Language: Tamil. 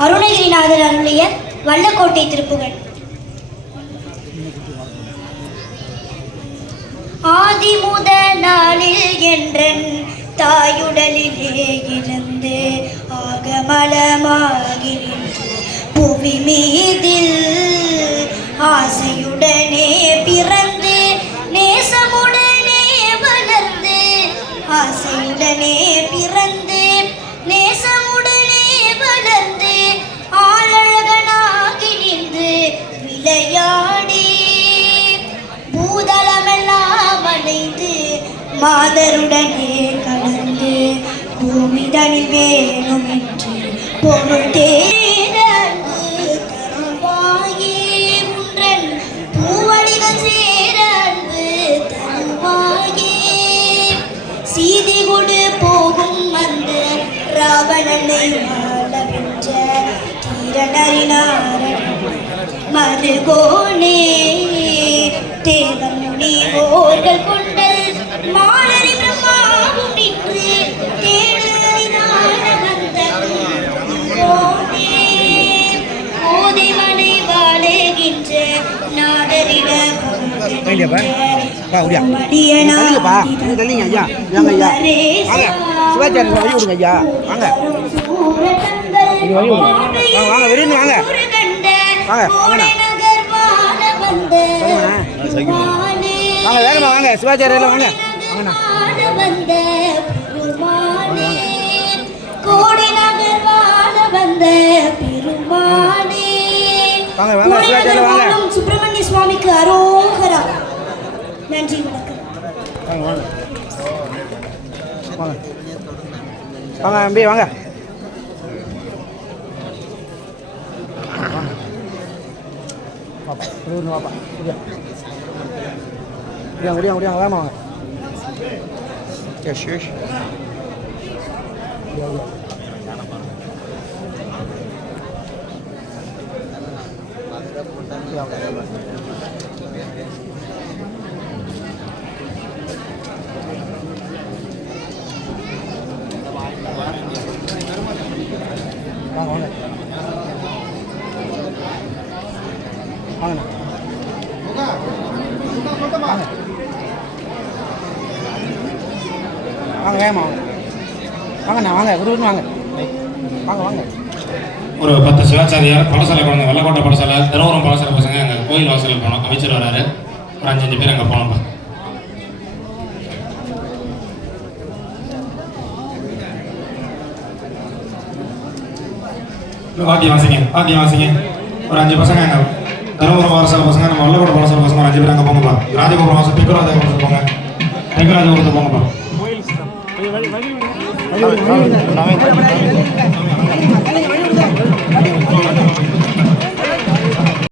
அருணகிரிநாதர் அருளிய வல்லக்கோட்டை திருப்புகள் ஆதி முத நாளில் என்றன் தாயுடலிலே இருந்து ஆகமலமாகி புவி மீதில் ஆசையுடனே பிறந்து நேசமுடனே வளர்ந்து ஆசையுடனே மாதருடனே கடந்து பூமி பூமிதனில் வேணும் என்று பொருள் தேரன்பு தருவாயே உன்றன் தருவாயே. சீதி கொடு போகும் அந்த ராவணனை மாலவென்ற வென்ற தீரனறினாரன் மருகோனே கையிலையாப்பா? பா, அப்படியா? மடியனா தள்ளிங்கப்பா நீங்க தள்ளிங்க ஐயா ஏங்க ஐயா வாங்க சிவாச்சாரிய வழி விடுங்க ஐயா வாங்க நீங்க வழி விடுங்க வாங்க வாங்க வெளியே வாங்க வாங்க, வாங்கண்ணா. வாங்க வேகமா வாங்க சிவாச்சாரியில வாங்க வாங்கண்ணா வாங்க, வாங்க, சுப்பிரமணிய சுவாமிக்கு அருள். நன்றி வணக்கம் வாங்க வாங்க வாங்க வாங்க அம்பி வாங்க வாங்க. வாப்பா, இப்படி ஒன்று வாப்பா முடியா முடியா முடியா முடியா வேமா வாங்க எஸ் எஸ் வாங்க வாங்க வாங்க வேகமா வாங்க வாங்கண்ணா வாங்க விரும்பு வாங்க வாங்க வாங்க ஒரு பத்து சிவாச்சாரியார் படசாலை குழந்தை வெள்ளக்கோட்டை படசாலை திருவரம் படசாலை பசங்க எங்கள் கோயில் வாசலில் போனோம். அமைச்சர் வராரு. ஒரு அஞ்சஞ்சு பேர் அங்கே போனோம்ப்பா வாக்கியம் வாசிங்க. வாக்கியம் வாசிங்க. ஒரு அஞ்சு பசங்க அங்கே தருமபுரம் வாசல் பசங்க நம்ம வெள்ளக்கோட்டை படசாலை பசங்க அஞ்சு பேர் அங்கே போங்கப்பா ராஜகோபுரம் வாசம் தெற்கு ராஜகோபுரத்துக்கு போங்க. தெற்கு ராஜகோபுரத்துக்கு போங்கப்பா